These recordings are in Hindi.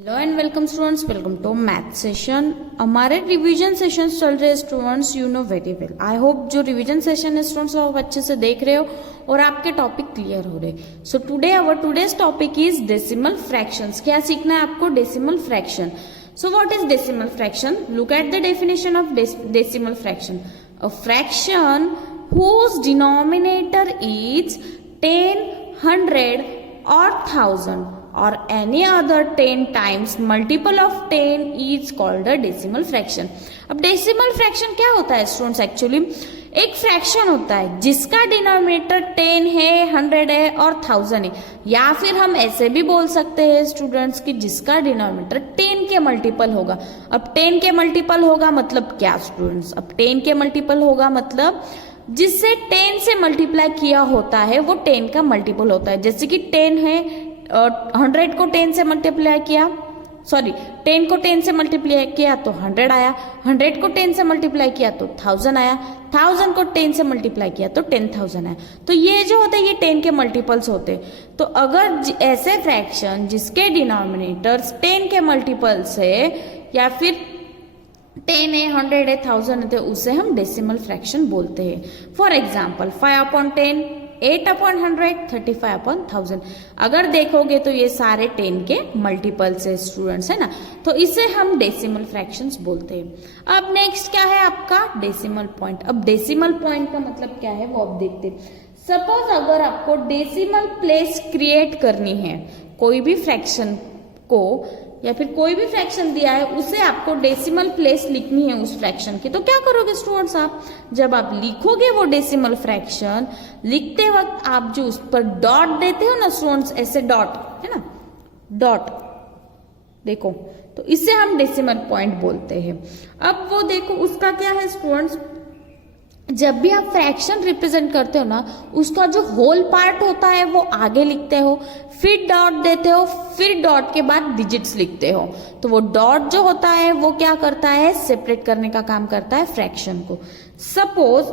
Hello and welcome students, welcome to math session. हमारे रिवीजन सेशन चल रहे हैं students, you know very well. I hope जो रिवीजन सेशन है स्टूडेंट्स आप अच्छे से देख रहे हो और आपके टॉपिक क्लियर हो रहे। So today our today's topic is decimal fractions. क्या सीखना है आपको? Decimal fraction. So what is decimal fraction? Look at the definition of decimal fraction. A fraction whose denominator is 10, 100 or 1000 or any other 10 times multiple of 10 is called a decimal fraction। अब डेसिमल फ्रैक्शन क्या होता है स्टूडेंट्स? एक्चुअली एक फ्रैक्शन होता है जिसका डिनोमिनेटर 10 है, 100 है और 1000 है, या फिर हम ऐसे भी बोल सकते हैं स्टूडेंट्स कि जिसका डिनोमिनेटर 10 के मल्टीपल होगा। अब 10 के मल्टीपल होगा मतलब क्या स्टूडेंट्स? अब 10 के मल्टीपल होगा मतलब जिससे 10 से मल्टीप्लाई किया होता है वो 10 का मल्टीपल होता है। जैसे कि 10 है, 100 को 10 से मल्टीप्लाई किया, 10 को 10 से मल्टीप्लाई किया तो 100 आया, 100 को 10 से मल्टीप्लाई किया तो 1000 आया, 1000 को 10 से मल्टीप्लाई किया तो 10,000 आया। तो ये जो होते हैं ये 10 के मल्टीपल्स होते हैं। तो अगर ऐसे फ्रैक्शन जिसके डिनोमिनेटर्स 10 के मल्टीपल्स है या फिर 10 है, 100 है, 1000 है, उसे हम डेसिमल फ्रैक्शन बोलते हैं। For example 5/10, 8/100, 35/1000। अगर देखोगे तो ये सारे 10 के मल्टीपल्स है स्टूडेंट्स, है ना। तो इसे हम डेसिमल फ्रैक्शंस बोलते हैं। अब नेक्स्ट क्या है आपका? Decimal point. अब डेसिमल पॉइंट का मतलब क्या है वो अब देखते हैं। सपोज अगर आपको डेसिमल प्लेस क्रिएट करनी है, कोई भी फ्रैक्शन को या फिर कोई भी फ्रैक्शन दिया है उसे आपको डेसिमल प्लेस लिखनी है उस फ्रैक्शन की, तो क्या करोगे स्टूडेंट्स? आप जब आप लिखोगे वो डेसिमल फ्रैक्शन, लिखते वक्त आप जो उस पर डॉट देते हो ना स्टूडेंट्स, ऐसे डॉट है ना, डॉट देखो, तो इसे हम डेसिमल पॉइंट बोलते हैं। अब वो देखो उसका क्या है स्टूडेंट्स, जब भी आप फ्रैक्शन रिप्रेजेंट करते हो ना, उसका जो होल पार्ट होता है वो आगे लिखते हो, फिर डॉट देते हो, फिर डॉट के बाद डिजिट्स लिखते हो। तो वो डॉट जो होता है वो क्या करता है? सेपरेट करने का काम करता है फ्रैक्शन को। सपोज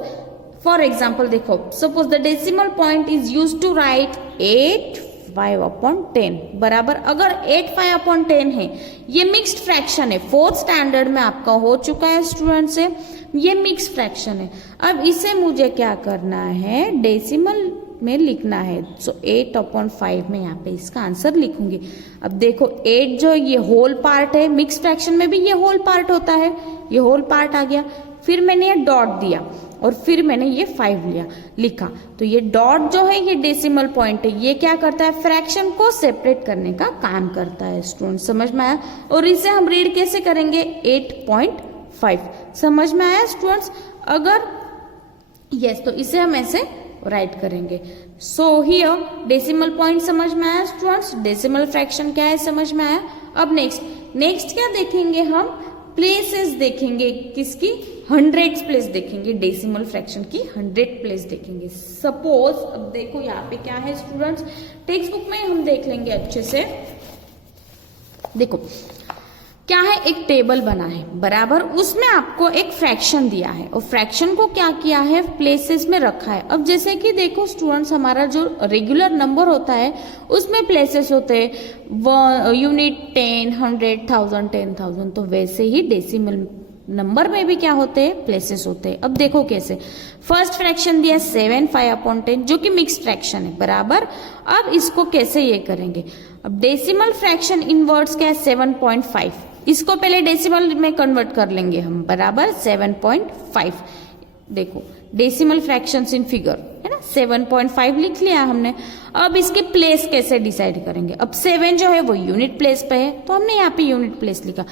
फॉर एग्जाम्पल देखो, suppose the decimal point is use to write 8/5/10 बराबर। अगर 8/5/10 है, ये मिक्स्ड फ्रैक्शन है, 4th स्टैंडर्ड में आपका हो चुका है स्टूडेंट से, ये मिक्स फ्रैक्शन है। अब इसे मुझे क्या करना है? डेसिमल में लिखना है। सो 8/5 में यहाँ पे इसका आंसर लिखूंगी। अब देखो 8 जो ये होल पार्ट है, मिक्स फ्रैक्शन में भी ये होल पार्ट होता है, ये होल पार्ट आ गया, फिर मैंने ये डॉट दिया और फिर मैंने ये 5 लिखा। तो ये डॉट जो है ये डेसिमल पॉइंट है, ये क्या करता है? फ्रैक्शन को सेपरेट करने का काम करता है स्टूडेंट, समझ में आया? और इसे हम रीड कैसे करेंगे? 8.5। समझ में आया स्टूडेंट्स? अगर यस तो इसे हम ऐसे राइट करेंगे। सो हियर डेसिमल पॉइंट समझ में आया स्टूडेंट्स? डेसिमल फ्रैक्शन क्या है समझ में आया? अब नेक्स्ट क्या देखेंगे हम? प्लेसेस देखेंगे। किसकी? 100 प्लेस देखेंगे। डेसिमल फ्रैक्शन की 100 प्लेस देखेंगे। सपोज अब देखो यहाँ पे क्या है स्टूडेंट्स, टेक्स्ट बुक में हम देख लेंगे अच्छे से। देखो क्या है, एक टेबल बना है बराबर, उसमें आपको एक फ्रैक्शन दिया है और फ्रैक्शन को क्या किया है? प्लेसेस में रखा है। अब जैसे कि देखो स्टूडेंट्स, हमारा जो रेगुलर नंबर होता है उसमें प्लेसेस होते हैं, यूनिट, 10, 100, 1000, 10,000। तो वैसे ही डेसिमल नंबर में भी क्या होते हैं? प्लेसेस होते हैं। अब देखो कैसे। फर्स्ट फ्रैक्शन दिया 7/5/10 जो कि मिक्स फ्रैक्शन है बराबर। अब इसको कैसे ये करेंगे? अब डेसिमल फ्रैक्शन इनवर्ड्स क्या है? 7.5। इसको पहले डेसिमल में कन्वर्ट कर लेंगे हम बराबर। 7.5 देखो डेसिमल फ्रैक्शंस इन फिगर है ना, 7.5 लिख लिया हमने। अब इसकी प्लेस कैसे डिसाइड करेंगे? अब 7 जो है वो यूनिट प्लेस पे है तो हमने यहाँ पे यूनिट प्लेस लिखा।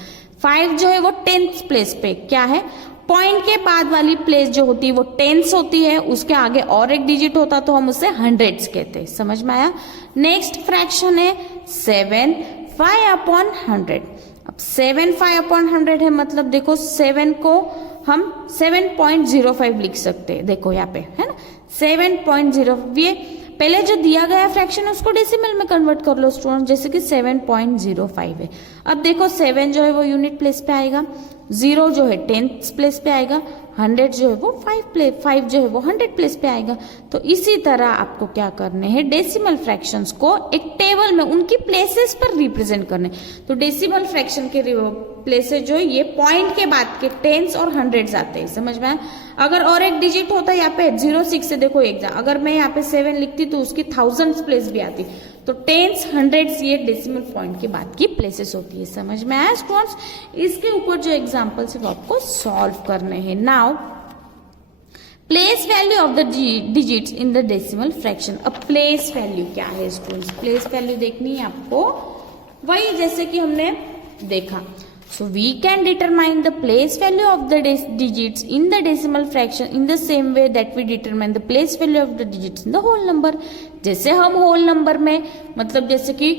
5 जो है वो 10th प्लेस पे क्या है? पॉइंट के बाद वाली प्लेस जो होती है वो 10s होती है, उसके आगे और एक डिजिट होता तो हम उसे 100s कहते हैं। समझ में आया? नेक्स्ट फ्रैक्शन है 7/5/100। अब 7/5/100 है मतलब देखो 7 को हम 7.05 लिख सकते हैं। देखो यहाँ पे है ना 7.0। ये पहले जो दिया गया फ्रैक्शन उसको डेसिमल में कन्वर्ट कर लो स्टूडेंट, जैसे कि 7.05 है। अब देखो 7 जो है वो यूनिट प्लेस पे आएगा, 0 जो है 10th प्लेस पे आएगा, 100 जो है वो 5 जो है वो 100 प्लेस पे आएगा। तो इसी तरह आपको क्या करने हैं, डेसिमल फ्रैक्शंस को एक टेबल में उनकी प्लेसेस पर रिप्रेजेंट करने। तो डेसिमल फ्रैक्शन के प्लेसेस जो ये पॉइंट के बाद के टेंस और हंड्रेड्स आते हैं, समझ में आया। अगर और एक डिजिट होता है यहाँ पे 06 से, देखो अगर मैं यहाँ पे 7 लिखती तो उसकी थाउजेंड्स प्लेस भी आती। तो टेंस हंड्रेड्स ये डेसिमल पॉइंट के बाद की प्लेसेस होती है, समझ में आया स्टूडेंट्स। इसके ऊपर जो एग्जांपल्स है वो आपको सॉल्व करने हैं। Now place value of the digits in the decimal fraction. अब प्लेस वैल्यू क्या है स्टूडेंट्स, प्लेस वैल्यू देखनी है आपको, वही जैसे कि हमने देखा। So we can determine the place value of the digits in the decimal fraction in the same way that we determine the place value of the digits in the whole number। जैसे हम होल नंबर में, मतलब जैसे कि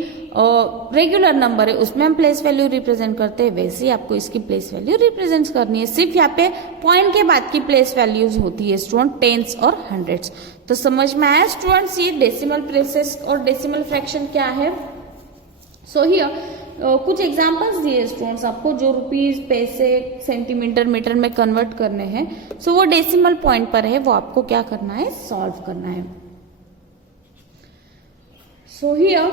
रेगुलर नंबर है उसमें हम प्लेस वैल्यू रिप्रेजेंट करते हैं, वैसे ही आपको इसकी प्लेस वैल्यू रिप्रेजेंट करनी है। सिर्फ यहाँ पे पॉइंट के बाद की प्लेस वैल्यूज होती है स्टूडेंट, टेंस और हंड्रेड्स। तो समझ में आया स्टूडेंट्स ये डेसिमल प्लेसेस और डेसिमल फ्रैक्शन क्या है। सो हियर कुछ एग्जांपल्स दिए स्टूडेंट्स आपको, जो रुपीस, पैसे, सेंटीमीटर, मीटर में कन्वर्ट करने हैं। सो वो डेसिमल पॉइंट पर है, वो आपको क्या करना है, सॉल्व करना है। सो हियर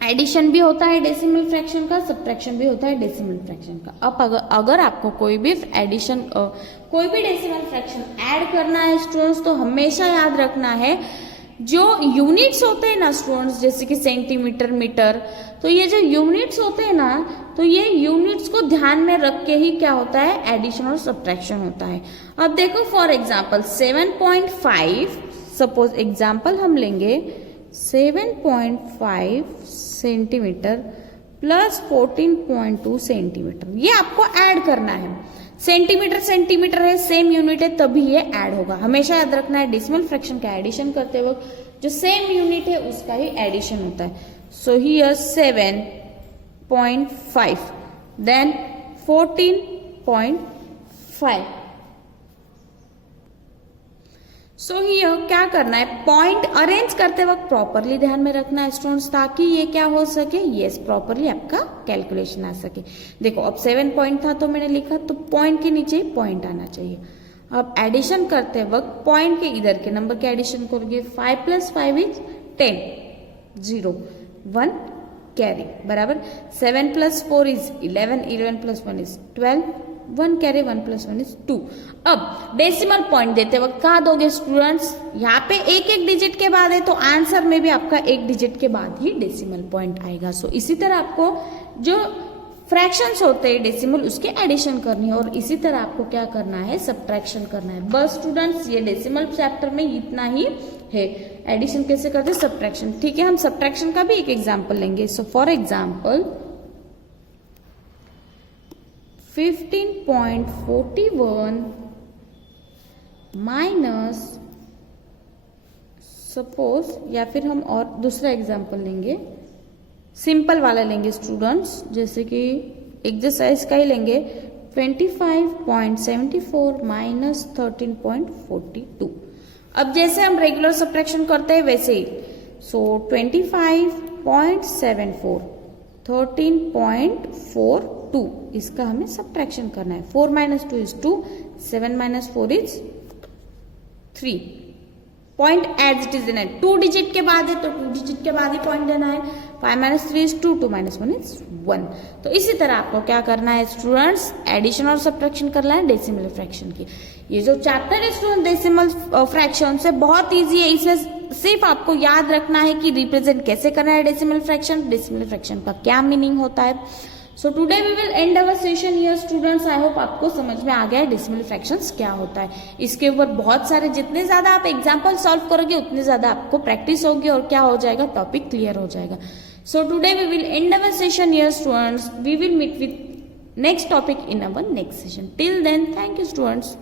एडिशन भी होता है डेसिमल फ्रैक्शन का, सब्ट्रैक्शन भी होता है डेसिमल फ्रैक्शन का। अब अगर आपको कोई भी एडिशन कोई भी डेसिमल फ्रैक्शन ऐड करना है स्टूडेंट्स, तो हमेशा याद रखना है जो यूनिट्स होते हैं ना स्टूडेंट्स, जैसे कि सेंटीमीटर, मीटर, तो ये जो यूनिट्स होते हैं ना, तो ये यूनिट्स को ध्यान में रख के ही क्या होता है, एडिशन और सब्ट्रैक्शन होता है। अब देखो फॉर एग्जांपल 7.5, सपोज एग्जांपल हम लेंगे 7.5 सेंटीमीटर प्लस 14.2 सेंटीमीटर, ये आपको ऐड करना है। सेंटीमीटर सेंटीमीटर है, सेम यूनिट है, तभी ये ऐड होगा। हमेशा याद रखना है डेसिमल फ्रैक्शन का एडिशन करते वक्त जो सेम यूनिट है उसका ही एडिशन होता है। So here 7.5 then 14.5। So here क्या करना है, पॉइंट अरेंज करते वक्त प्रॉपरली ध्यान में रखना है स्टूडेंट्स, ताकि ये क्या हो सके, यस प्रॉपरली आपका कैलकुलेशन आ सके। देखो अब 7 पॉइंट था तो मैंने लिखा, तो पॉइंट के नीचे ही पॉइंट आना चाहिए। अब एडिशन करते वक्त पॉइंट के इधर के नंबर के एडिशन करोगे, 5 + 5 = 10, 0 1 कैरी बराबर, 7 + 4 = 11, 11 + 1 = 12, 1 कैरी, 1 + 1 = 2। अब डेसिमल पॉइंट देते वक्त कहाँ दोगे स्टूडेंट्स, यहाँ पे एक एक डिजिट के बाद है, तो आंसर में भी आपका एक डिजिट के बाद ही डेसिमल पॉइंट आएगा। सो इसी तरह आपको जो फ्रैक्शंस होते हैं डेसिमल, उसके एडिशन करनी है, और इसी तरह आपको क्या करना है, सब्ट्रैक्शन करना है। बस स्टूडेंट्स ये डेसिमल चैप्टर में इतना ही है। एडिशन कैसे करते हैं, सब्ट्रैक्शन, ठीक है। हम सब्ट्रैक्शन का भी एक एग्जाम्पल लेंगे। So for example 15.41 minus, suppose, या फिर हम और दूसरा एग्जाम्पल लेंगे, सिंपल वाला लेंगे स्टूडेंट्स, जैसे कि एक्सरसाइज का ही लेंगे, 25.74 माइनस 13.42। अब जैसे हम रेगुलर सब्ट्रैक्शन करते हैं वैसे ही, सो 25.74 13.42, इसका हमें सब्ट्रैक्शन करना है। 4 - 2 = 2, 7 - 4 = 3। पॉइंट एज इट इज देना है, 2 डिजिट के बाद है तो 2 डिजिट के बाद ही पॉइंट देना है। 5 - 3 = 2, 2 - 1 = 1। तो इसी तरह आपको क्या करना है स्टूडेंट्स, एडिशन और सब्ट्रैक्शन करना है डेसिमल फ्रैक्शन की। ये जो चैप्टर है स्टूडेंट डेसिमल फ्रैक्शन से बहुत इजी है, इसमें सिर्फ आपको याद रखना है कि रिप्रेजेंट कैसे करना है डेसिमल फ्रैक्शन का क्या मीनिंग होता है। So today we will end our session here students. I hope आपको समझ में आ गया है डेसिमल फ्रैक्शंस क्या होता है। इसके ऊपर बहुत सारे, जितने ज्यादा आप एग्जाम्पल सॉल्व करोगे उतने ज्यादा आपको प्रैक्टिस होगी और क्या हो जाएगा, टॉपिक क्लियर हो जाएगा। So today we will end our session here students. We will meet with next topic in our next session. Till then, thank you students.